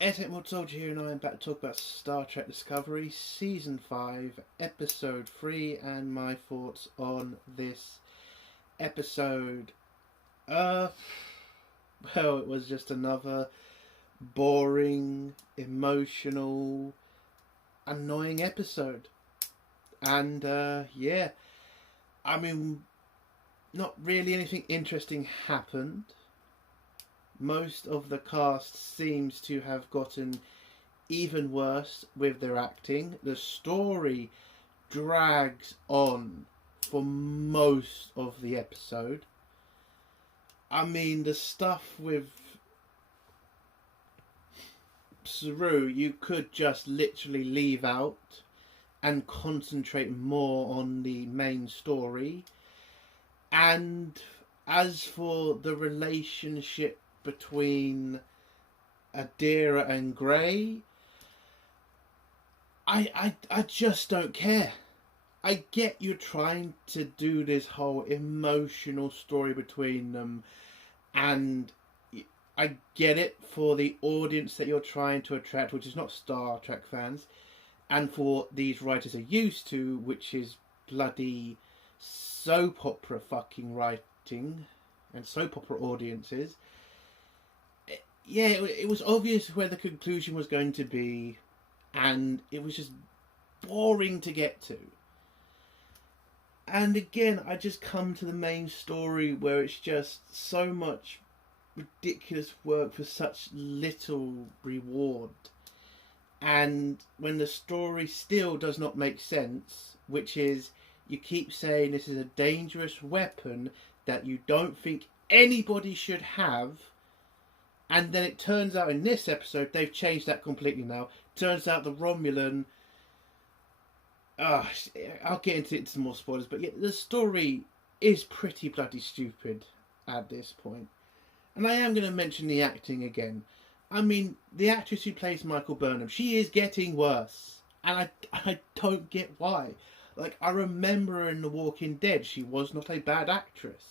Emerald Soldier here, and I am back to talk about Star Trek Discovery Season 5, Episode 3, and my thoughts on this episode. Well, it was just another boring, emotional, annoying episode. And, yeah, I mean, not really anything interesting happened. Most of the cast seems to have gotten even worse with their acting. The story drags on for most of the episode. I mean, the stuff with Saru, you could just literally leave out and concentrate more on the main story. And as for the relationship between Adira and Gray, I just don't care. I get you're trying to do this whole emotional story between them, and I get it for the audience that you're trying to attract, which is not Star Trek fans, and for these writers are used to, which is bloody soap opera fucking writing and soap opera audiences. Yeah, it was obvious where the conclusion was going to be, and it was just boring to get to. And again, I just come to the main story where it's just so much ridiculous work for such little reward. And when the story still does not make sense, which is, you keep saying this is a dangerous weapon that you don't think anybody should have, and then it turns out in this episode they've changed that completely now. Turns out the Romulan... I'll get into some more spoilers, but yeah, the story is pretty bloody stupid at this point. And I am going to mention the acting again. I mean, the actress who plays Michael Burnham, she is getting worse. And I don't get why. Like, I remember her in The Walking Dead. She was not a bad actress.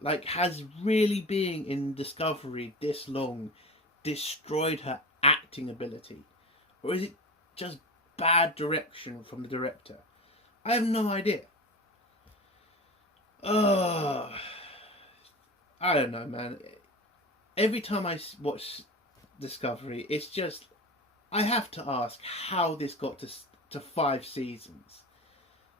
Like, has really being in Discovery this long destroyed her acting ability? Or is it just bad direction from the director? I have no idea. I don't know, man. Every time I watch Discovery, it's just, I have to ask how this got to 5 seasons.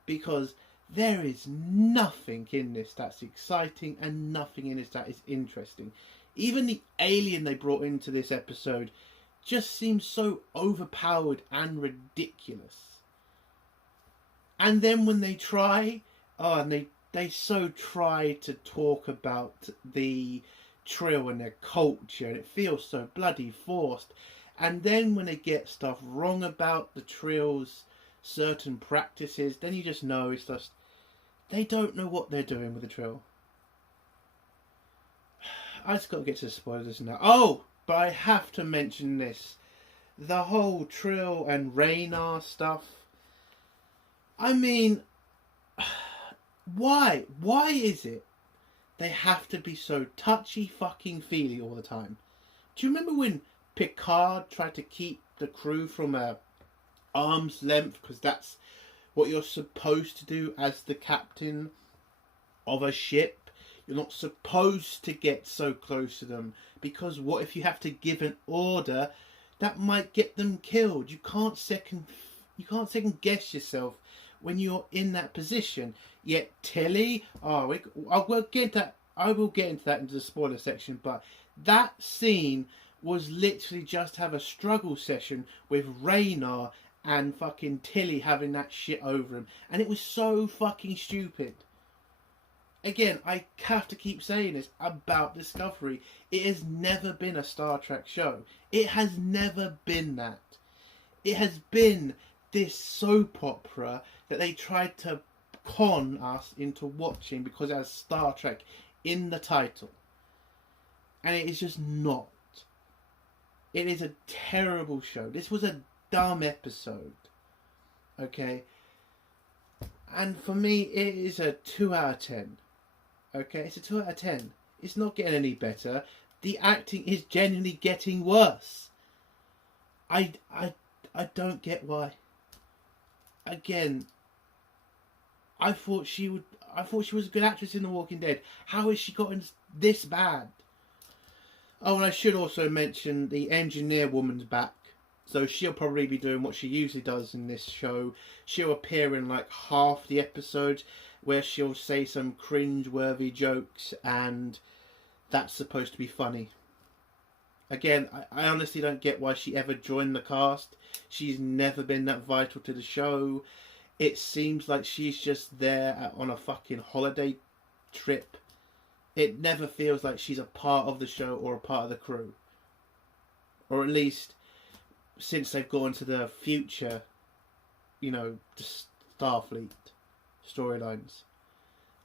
Because there is nothing in this that's exciting and nothing in this that is interesting. Even the alien they brought into this episode just seems so overpowered and ridiculous. And then when they try, and they so try to talk about the Trill and their culture, and it feels so bloody forced. And then when they get stuff wrong about the Trill's certain practices, then you just know it's just, they don't know what they're doing with the Trill. I just got to get to the spoilers now. Oh, but I have to mention this. The whole Trill and Raynar stuff. I mean, why? Why is it they have to be so touchy-fucking-feely all the time? Do you remember when Picard tried to keep the crew from a arm's length, because that's what you're supposed to do as the captain of a ship? You're not supposed to get so close to them, because what if you have to give an order that might get them killed? You can't second guess yourself when you're in that position. Yet Tilly, I will get into that into the spoiler section, but that scene was literally just have a struggle session with Raynar and fucking Tilly having that shit over him, and it was so fucking stupid. Again, I have to keep saying this about Discovery. It has never been a Star Trek show. It has never been that. It has been this soap opera that they tried to con us into watching because it has Star Trek in the title. And it is just not. It is a terrible show. This was a dumb episode. Okay? And for me, it is a 2 out of 10. Okay? It's a 2 out of 10. It's not getting any better. The acting is genuinely getting worse. I don't get why. Again, I thought she was a good actress in The Walking Dead. How has she gotten this bad? Oh, and I should also mention the engineer woman's back. So she'll probably be doing what she usually does in this show. She'll appear in like half the episodes where she'll say some cringe-worthy jokes, and that's supposed to be funny. Again, I honestly don't get why she ever joined the cast. She's never been that vital to the show. It seems like she's just there on a fucking holiday trip. It never feels like she's a part of the show or a part of the crew. Or at least, since they've gone to the future, you know, Starfleet storylines.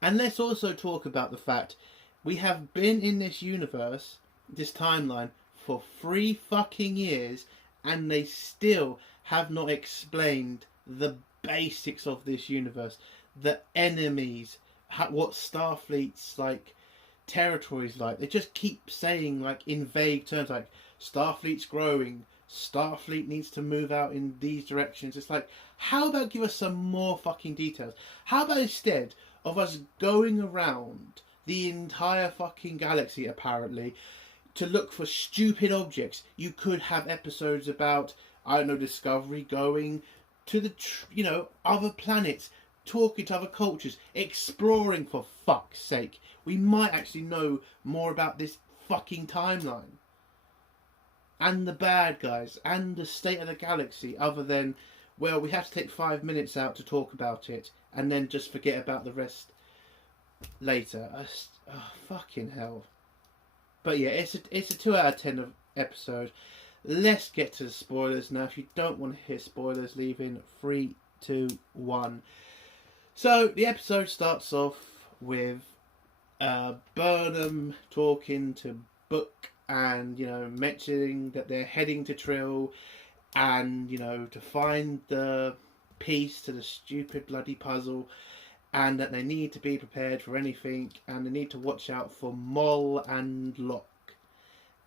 And let's also talk about the fact we have been in this universe, this timeline, for 3 fucking years, and they still have not explained the basics of this universe, the enemies, what Starfleet's like territories like. They just keep saying like in vague terms like Starfleet's growing, Starfleet needs to move out in these directions. It's like, how about give us some more fucking details? How about instead of us going around the entire fucking galaxy apparently to look for stupid objects, you could have episodes about, I don't know, Discovery going to the, other planets, talking to other cultures, exploring, for fuck's sake. We might actually know more about this fucking timeline. And the bad guys, and the state of the galaxy, other than, well, we have to take 5 minutes out to talk about it, and then just forget about the rest later. Fucking hell. But yeah, it's a 2 out of 10 episode. Let's get to the spoilers now. If you don't want to hear spoilers, leave in 3, 2, 1. So the episode starts off with Burnham talking to Book, and mentioning that they're heading to Trill, and to find the piece to the stupid bloody puzzle, and that they need to be prepared for anything, and they need to watch out for Moll and Locke.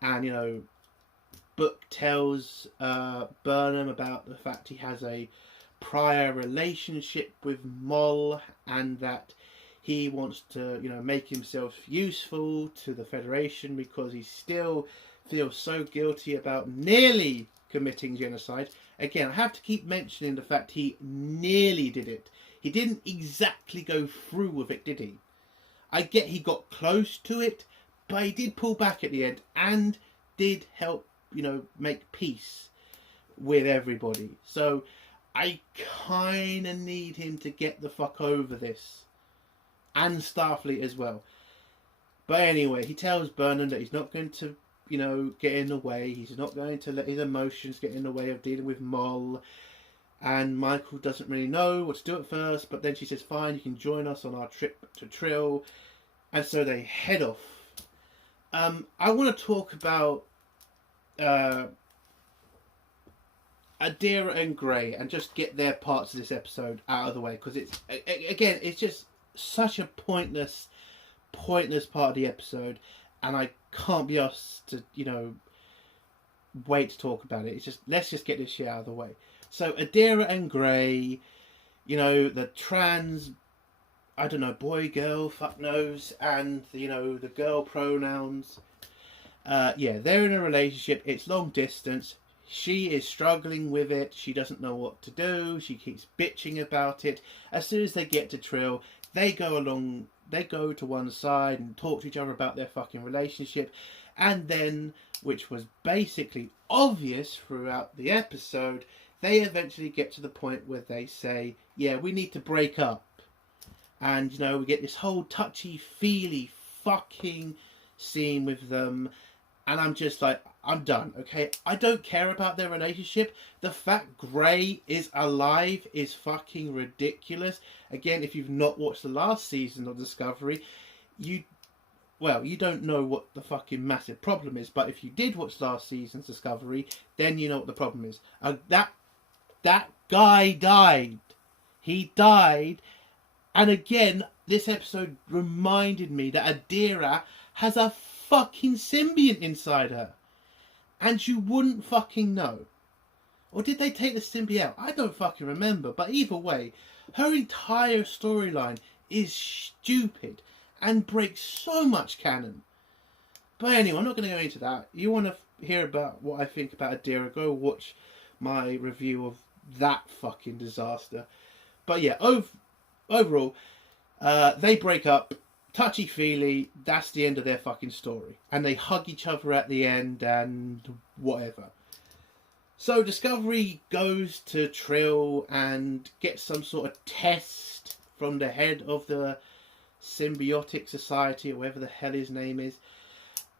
And Book tells Burnham about the fact he has a prior relationship with Moll, and that he wants to make himself useful to the Federation because he still feels so guilty about nearly committing genocide. Again, I have to keep mentioning the fact he nearly did it. He didn't exactly go through with it, did he? I get he got close to it, but he did pull back at the end and did help, make peace with everybody. So I kind of need him to get the fuck over this. And Starfleet as well. But anyway, he tells Burnham that he's not going to, get in the way. He's not going to let his emotions get in the way of dealing with Moll. And Michael doesn't really know what to do at first, but then she says, fine, you can join us on our trip to Trill. And so they head off. I want to talk about Adira and Gray and just get their parts of this episode out of the way. Because it's just such a pointless part of the episode. And I can't be asked to, wait to talk about it. It's just, let's just get this shit out of the way. So Adira and Gray, the trans, I don't know, boy, girl, fuck knows, and the girl pronouns. They're in a relationship. It's long distance. She is struggling with it. She doesn't know what to do. She keeps bitching about it. As soon as they get to Trill, they go to one side and talk to each other about their fucking relationship. And then, which was basically obvious throughout the episode, they eventually get to the point where they say, yeah, we need to break up. And, we get this whole touchy-feely fucking scene with them. And I'm just like, I'm done, okay? I don't care about their relationship. The fact Gray is alive is fucking ridiculous. Again, if you've not watched the last season of Discovery, you don't know what the fucking massive problem is. But if you did watch last season's Discovery, then you know what the problem is. That guy died. He died. And again, this episode reminded me that Adira has a fucking symbiont inside her. And you wouldn't fucking know. Or did they take the symbiote out? I don't fucking remember. But either way, her entire storyline is stupid and breaks so much canon. But anyway, I'm not going to go into that. You want to hear about what I think about Adira, go watch my review of that fucking disaster. But yeah, overall, they break up, touchy-feely, that's the end of their fucking story. And they hug each other at the end and whatever. So Discovery goes to Trill and gets some sort of test from the head of the Symbiotic Society, or whatever the hell his name is.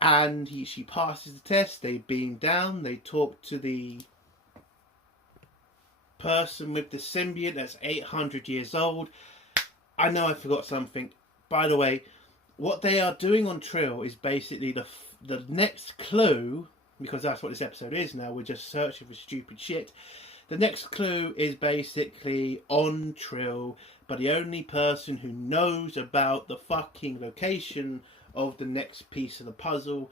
And she passes the test, they beam down, they talk to the person with the symbiote that's 800 years old. I know I forgot something. By the way, what they are doing on Trill is basically the next clue, because that's what this episode is now, we're just searching for stupid shit. The next clue is basically on Trill, but the only person who knows about the fucking location of the next piece of the puzzle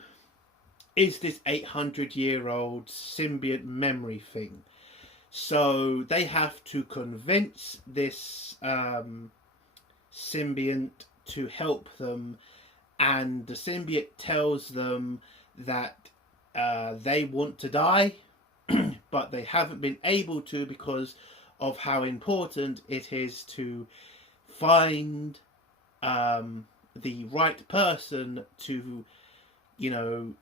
is this 800-year-old symbiote memory thing. So they have to convince this symbiote to help them, and the symbiote tells them that they want to die, but they haven't been able to because of how important it is to find the right person to, you know,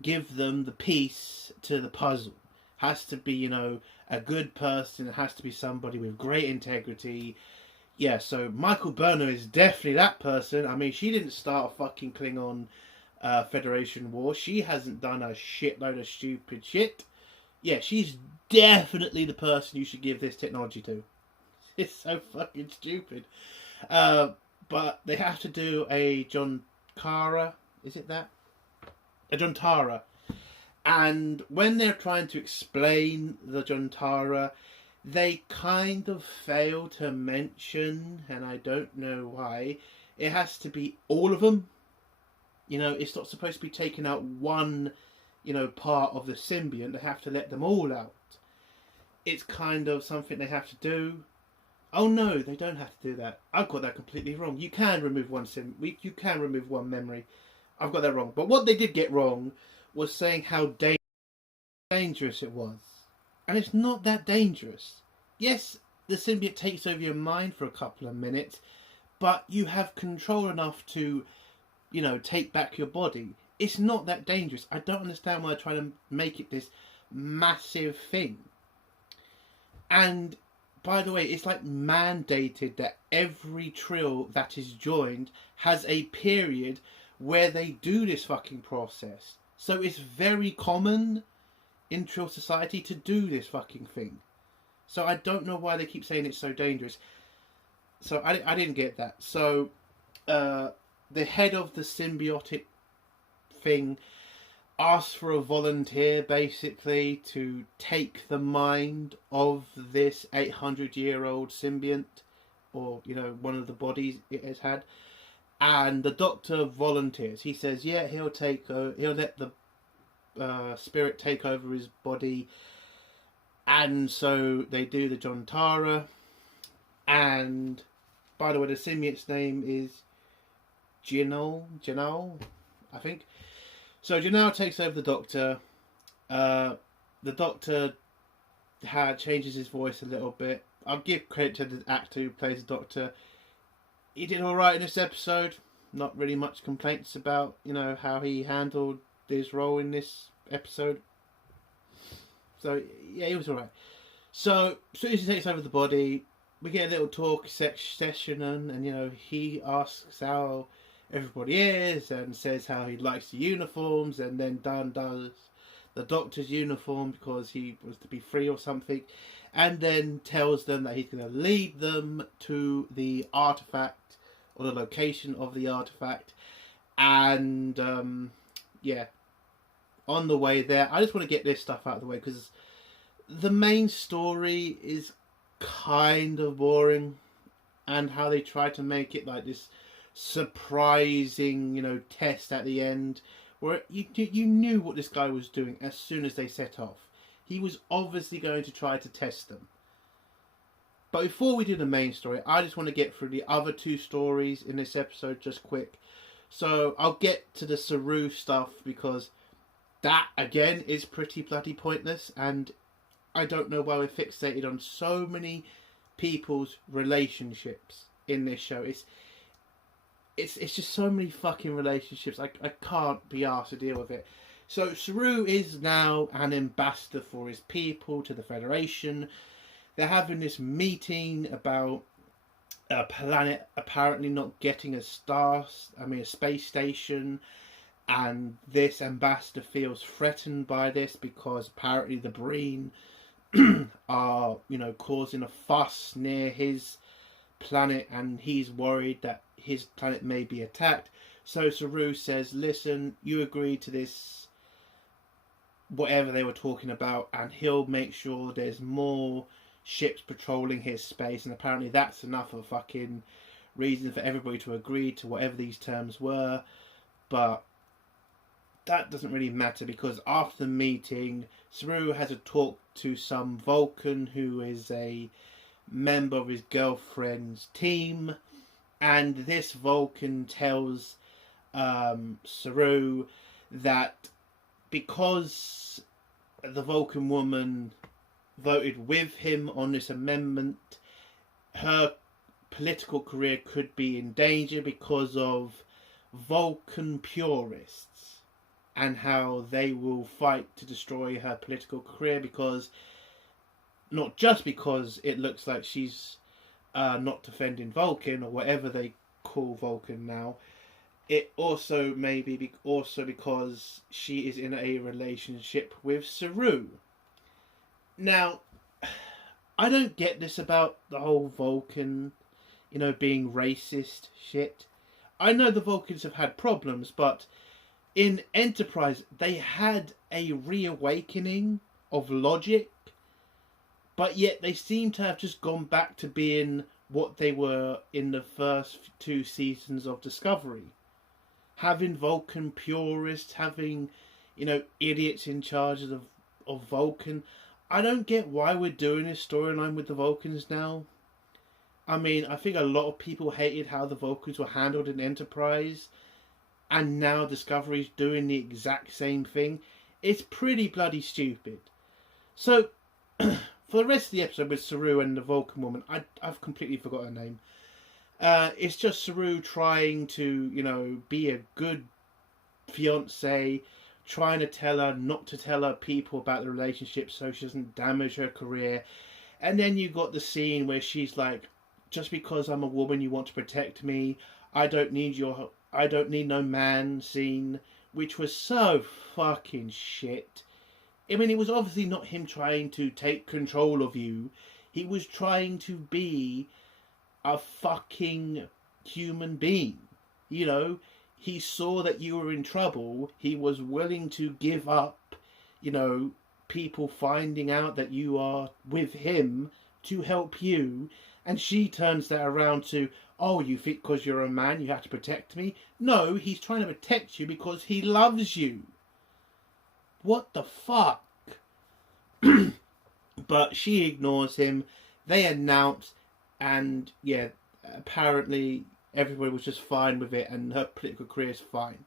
give them the piece to the puzzle. Has to be, you know, a good person. It has to be somebody with great integrity. Yeah, so Michael Burnham is definitely that person. I mean, she didn't start a fucking Klingon Federation war. She hasn't done a shitload of stupid shit. Yeah, she's definitely the person you should give this technology to. It's so fucking stupid. But they have to do a John Kara. Is it that? A John Tara. And when they're trying to explain the John Tara, they kind of fail to mention, and I don't know why, it has to be all of them. You know, it's not supposed to be taking out one, you know, part of the symbiont. They have to let them all out. It's kind of something they have to do. Oh no, they don't have to do that. I've got that completely wrong. You can remove one you can remove one memory. I've got that wrong. But what they did get wrong was saying how dangerous it was. And it's not that dangerous. Yes, the symbiote takes over your mind for a couple of minutes, but you have control enough to, you know, take back your body. It's not that dangerous. I don't understand why they're trying to make it this massive thing. And by the way, it's like mandated that every Trill that is joined has a period where they do this fucking process. So it's very common in Trill society to do this fucking thing. So I don't know why they keep saying it's so dangerous. So I didn't get that. So the head of the symbiotic thing asks for a volunteer basically to take the mind of this 800-year-old symbiont, or, you know, one of the bodies it has had. And the doctor volunteers. He says, yeah, he'll let the spirit take over his body. And so they do the John Tara. And by the way, the symbiote's name is Janal, I think. So Janal takes over the Doctor. The Doctor changes his voice a little bit. I'll give credit to the actor who plays the Doctor. He did alright in this episode. Not really much complaints about, you know, how he handled his role in this episode. So yeah, he was alright. So as soon as he takes over the body, we get a little talk session, and you know, he asks how everybody is and says how he likes the uniforms, and then Dan does the Doctor's uniform because he was to be free or something, and then tells them that he's going to lead them to the artifact, or the location of the artifact. And yeah, on the way there, I just want to get this stuff out of the way because the main story is kind of boring, and how they try to make it like this surprising, you know, test at the end, where you knew what this guy was doing as soon as they set off. He was obviously going to try to test them. But before we do the main story, I just want to get through the other two stories in this episode just quick. So I'll get to the Saru stuff because that, again, is pretty bloody pointless. And I don't know why we're fixated on so many people's relationships in this show. It's just so many fucking relationships. I can't be asked to deal with it. So Saru is now an ambassador for his people to the Federation. They're having this meeting about a planet apparently not getting a space station, and this ambassador feels threatened by this because apparently the Breen are, causing a fuss near his planet, and he's worried that his planet may be attacked. So Saru says, listen, you agreed to this, whatever they were talking about, and he'll make sure there's more ships patrolling his space. And apparently that's enough of a fucking reason for everybody to agree to whatever these terms were. But that doesn't really matter, because after the meeting, Saru has a talk to some Vulcan who is a member of his girlfriend's team, and this Vulcan tells Saru that because the Vulcan woman voted with him on this amendment, her political career could be in danger because of Vulcan purists and how they will fight to destroy her political career, because not just because it looks like she's not defending Vulcan or whatever they call Vulcan now. It also may be also because she is in a relationship with Saru. Now, I don't get this about the whole Vulcan, being racist shit. I know the Vulcans have had problems, but in Enterprise they had a reawakening of logic, but yet they seem to have just gone back to being what they were in the first 2 seasons of Discovery. Having Vulcan purists, having, idiots in charge of Vulcan. I don't get why we're doing this storyline with the Vulcans now. I mean, I think a lot of people hated how the Vulcans were handled in Enterprise, and now Discovery's doing the exact same thing. It's pretty bloody stupid. So, for the rest of the episode with Saru and the Vulcan woman, I've completely forgot her name. It's just Saru trying to, be a good fiancé, trying to tell her not to tell her people about the relationship so she doesn't damage her career. And then you got the scene where she's like, just because I'm a woman you want to protect me, I don't need no man scene, which was so fucking shit. I mean, it was obviously not him trying to take control of you. He was trying to be a fucking human being. He saw that you were in trouble. He was willing to give up, people finding out that you are with him to help you. And she turns that around to, oh, you think because you're a man you have to protect me? No, he's trying to protect you because he loves you. What the fuck? But she ignores him. They announce, and yeah, apparently everybody was just fine with it, and her political career is fine.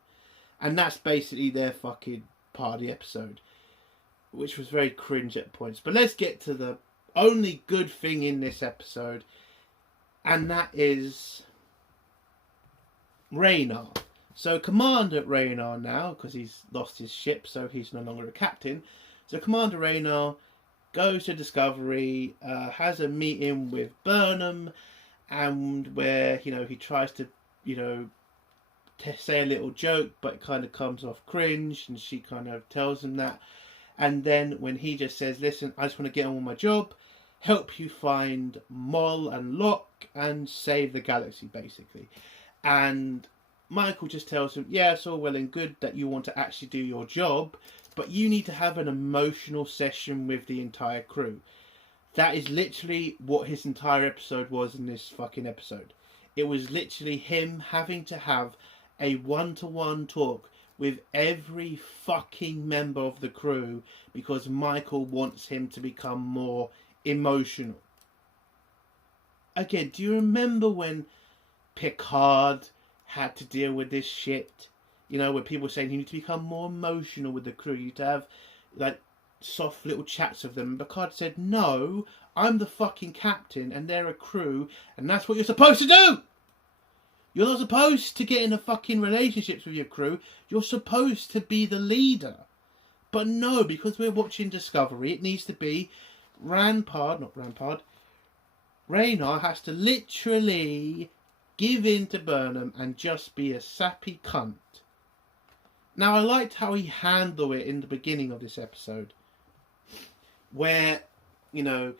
And that's basically their fucking part of the episode, which was very cringe at points. But let's get to the only good thing in this episode, and that is Raynar. So Commander Raynar now, because he's lost his ship, so he's no longer a captain. So Commander Raynar goes to Discovery, has a meeting with Burnham, and where, he tries to, say a little joke, but it kind of comes off cringe, and she kind of tells him that. And then when he just says, listen, I just want to get on with my job, help you find Mol and Locke, and save the galaxy, basically. And Michael just tells him, yeah, it's all well and good that you want to actually do your job, but you need to have an emotional session with the entire crew. That is literally what his entire episode was in this fucking episode. It was literally him having to have a one-to-one talk with every fucking member of the crew because Michael wants him to become more emotional. Again, do you remember when Picard had to deal with this shit? You know, when people were saying you need to become more emotional with the crew, you need to have like soft little chats with them. And Picard said, no, I'm the fucking captain and they're a crew and that's what you're supposed to do! You're not supposed to get into fucking relationships with your crew. You're supposed to be the leader. But no, because we're watching Discovery, it needs to be Raynar has to literally give in to Burnham and just be a sappy cunt. Now, I liked how he handled it in the beginning of this episode. Where, you know,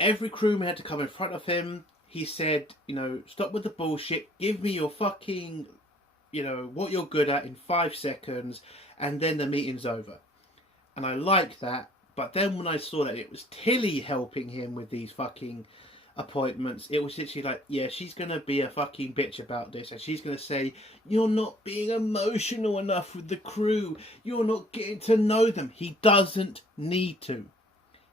every crewman had to come in front of him. He said, you know, stop with the bullshit. Give me your fucking, you know, what you're good at in 5 seconds. And then the meeting's over. And I liked that. But then when I saw that it was Tilly helping him with these fucking appointments, it was literally like, yeah, she's going to be a fucking bitch about this. And she's going to say, you're not being emotional enough with the crew. You're not getting to know them. He doesn't need to.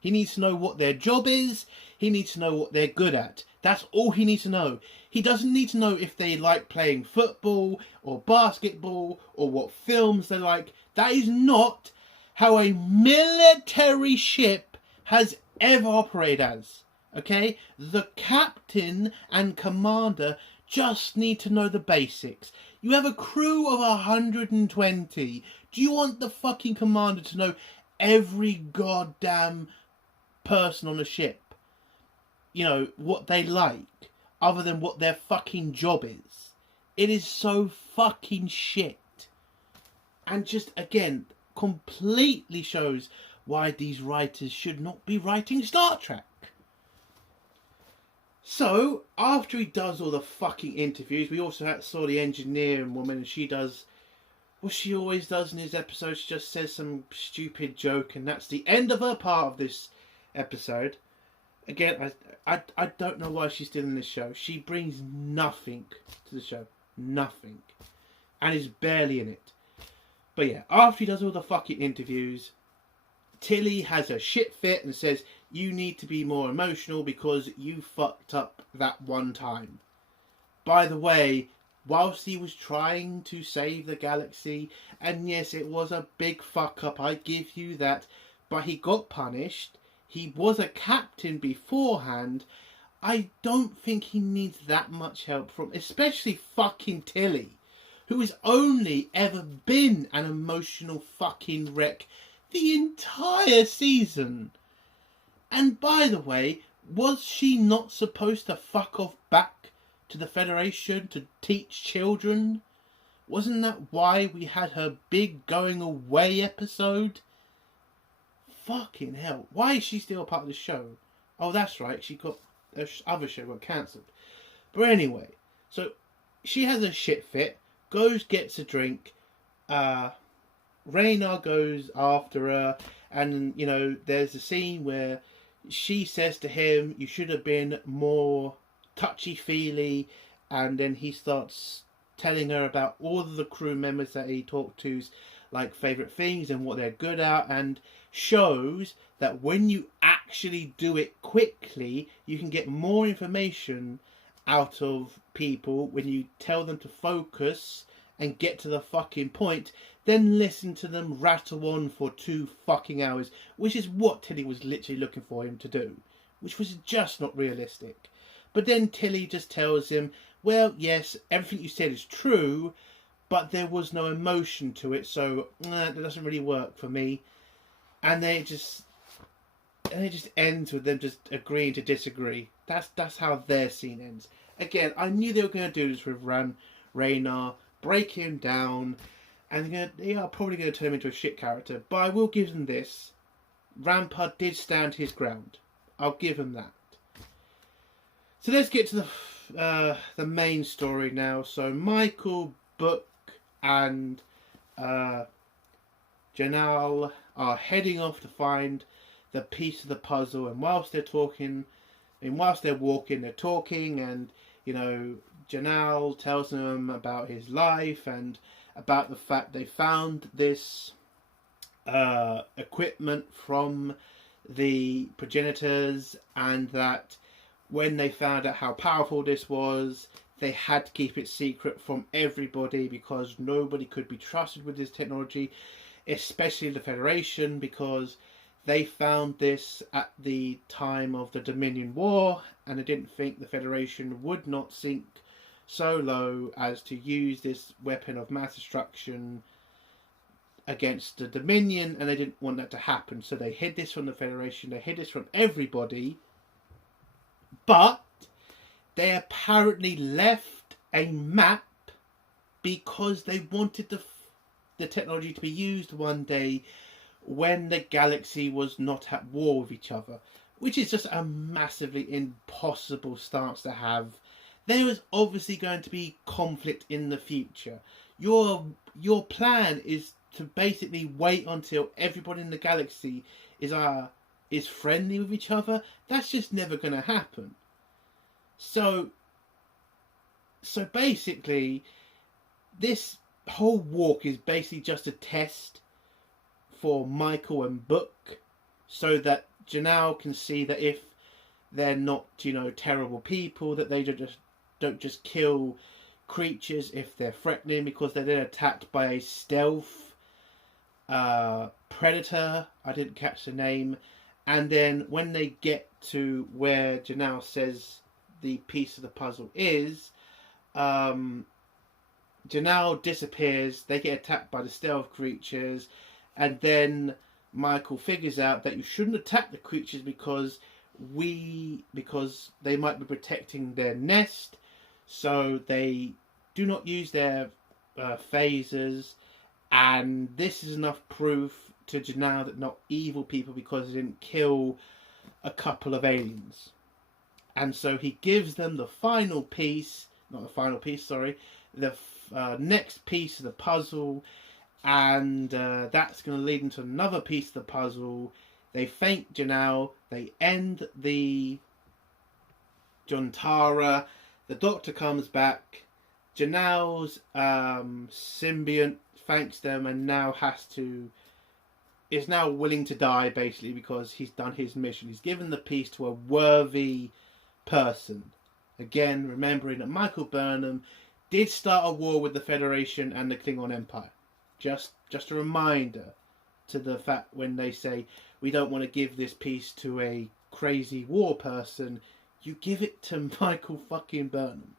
He needs to know what their job is. He needs to know what they're good at. That's all he needs to know. He doesn't need to know if they like playing football or basketball or what films they like. That is not how a military ship has ever operated as. Okay? The captain and commander just need to know the basics. You have a crew of 120. Do you want the fucking commander to know every goddamn person on the ship? You know, what they like, other than what their fucking job is. It is so fucking shit. And just, again, completely shows why these writers should not be writing Star Trek. So, after he does all the fucking interviews, we also saw the engineering woman, and she does what she always does in his episodes. She just says some stupid joke, and that's the end of her part of this episode. Again, I don't know why she's still in this show. She brings nothing to the show. Nothing. And is barely in it. But yeah, after he does all the fucking interviews, Tilly has a shit fit and says, you need to be more emotional because you fucked up that one time. By the way, whilst he was trying to save the galaxy, and yes, it was a big fuck up, I give you that, but he got punished. He was a captain beforehand. I don't think he needs that much help from, especially fucking Tilly, who has only ever been an emotional fucking wreck the entire season. And by the way, was she not supposed to fuck off back to the Federation to teach children? Wasn't that why we had her big going away episode? Fucking hell. Why is she still a part of the show? Oh, that's right. She got... the other show got cancelled. But anyway. So, she has a shit fit. Goes, gets a drink. Raynar goes after her. And, you know, there's a scene where she says to him, you should have been more touchy-feely. And then he starts telling her about all of the crew members that he talked to's like favourite things and what they're good at, and shows that when you actually do it quickly, you can get more information out of people when you tell them to focus and get to the fucking point, then listen to them rattle on for 2 fucking hours, which is what Tilly was literally looking for him to do, which was just not realistic. But then Tilly just tells him, well, yes, everything you said is true, but there was no emotion to it, so that doesn't really work for me. And then it just ends with them just agreeing to disagree. That's how their scene ends. Again, I knew they were going to do this with Raynar, break him down, and they are probably going to turn him into a shit character. But I will give them this: Rampart did stand his ground. I'll give him that. So let's get to the main story now. So Michael, Book, and Janelle are heading off to find the piece of the puzzle, and whilst they're talking, whilst they're walking, they're talking, and you know, Janelle tells them about his life, and about the fact they found this equipment from the progenitors, and that when they found out how powerful this was, they had to keep it secret from everybody because nobody could be trusted with this technology, especially the Federation, because they found this at the time of the Dominion War, and they didn't think the Federation would not sink so low as to use this weapon of mass destruction against the Dominion, and they didn't want that to happen. So they hid this from the Federation, they hid this from everybody, but they apparently left a map because they wanted the technology to be used one day when the galaxy was not at war with each other, which is just a massively impossible stance to have. There is obviously going to be conflict in the future. Your plan is to basically wait until everybody in the galaxy is friendly with each other. That's just never going to happen. So basically, this whole walk is basically just a test for Michael and Book, so that Janelle can see that if they're not, terrible people, that they don't just kill creatures if they're threatening, because they're then attacked by a stealth predator. I didn't catch the name. And then when they get to where Janelle says the piece of the puzzle is, Janelle disappears. They get attacked by the stealth creatures, and then Michael figures out that you shouldn't attack the creatures because they might be protecting their nest. So they do not use their phasers, and this is enough proof to Janelle that not evil people, because they didn't kill a couple of aliens. And so he gives them the final piece, the next piece of the puzzle, and that's going to lead into another piece of the puzzle. They thank Janelle, they end the Jontara, the Doctor comes back, Janelle's symbiont thanks them and is now willing to die, basically, because he's done his mission. He's given the piece to a worthy person. Again, remembering that Michael Burnham did start a war with the Federation and the Klingon Empire. Just a reminder to the fact when they say we don't want to give this piece to a crazy war person, you give it to Michael fucking Burnham.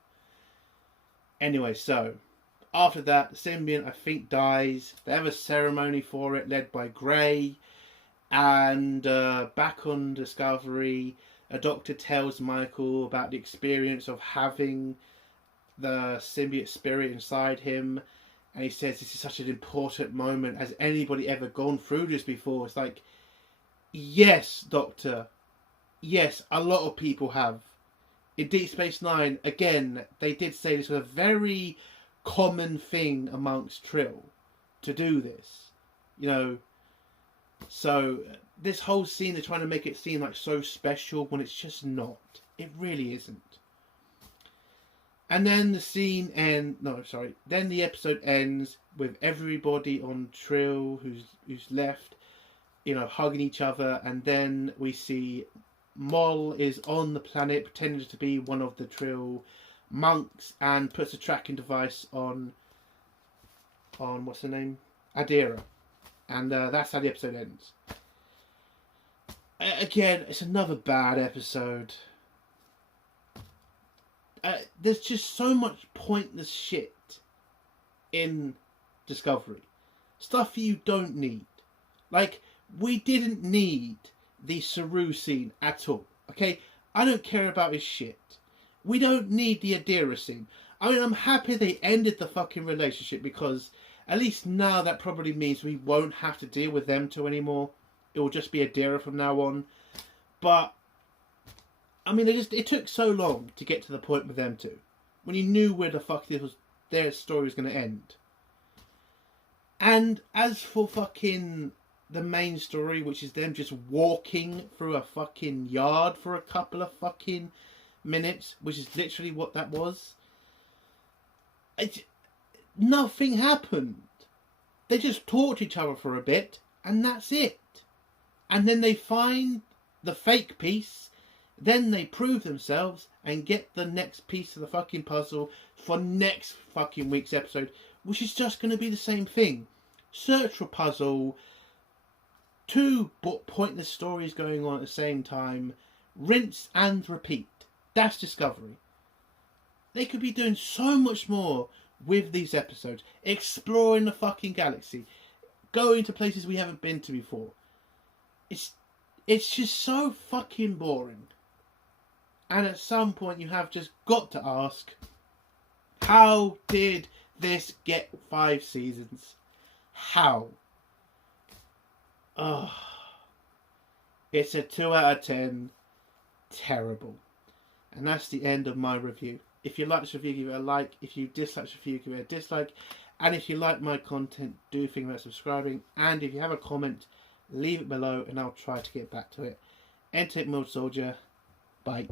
Anyway, so after that, the symbiont, I think, dies. They have a ceremony for it led by Gray, and back on Discovery, a doctor tells Michael about the experience of having the symbiote spirit inside him. And he says this is such an important moment. Has anybody ever gone through this before? It's like, yes, Doctor. Yes, a lot of people have. In Deep Space Nine, again, they did say this was a very common thing amongst Trill to do this. So this whole scene, they're trying to make it seem like so special when it's just not. It really isn't. And then then the episode ends with everybody on Trill who's left, hugging each other, and then we see Moll is on the planet pretending to be one of the Trill monks and puts a tracking device on what's her name? Adira. And that's how the episode ends. Again, it's another bad episode. There's just so much pointless shit in Discovery. Stuff you don't need. Like, we didn't need the Saru scene at all. Okay? I don't care about his shit. We don't need the Adira scene. I mean, I'm happy they ended the fucking relationship, because at least now that probably means we won't have to deal with them two anymore. It will just be Adira from now on. But I mean, it took so long to get to the point with them two, when you knew where the fuck their story was going to end. And as for fucking the main story, which is them just walking through a fucking yard for a couple of fucking minutes, which is literally what that was. nothing happened. They just talked to each other for a bit, and that's it. And then they find the fake piece, then they prove themselves and get the next piece of the fucking puzzle for next fucking week's episode, which is just going to be the same thing. Search for puzzle, two pointless stories going on at the same time, rinse and repeat. That's Discovery. They could be doing so much more with these episodes, exploring the fucking galaxy, going to places we haven't been to before. It's just so fucking boring. And at some point you have just got to ask, how did this get 5 seasons? How? Oh, it's a 2 out of 10. Terrible. And that's the end of my review. If you like this review, give it a like. If you dislike this review, give it a dislike. And if you like my content, do think about subscribing. And if you have a comment, leave it below and I'll try to get back to it. Entertainment Mode Soldier. Bye.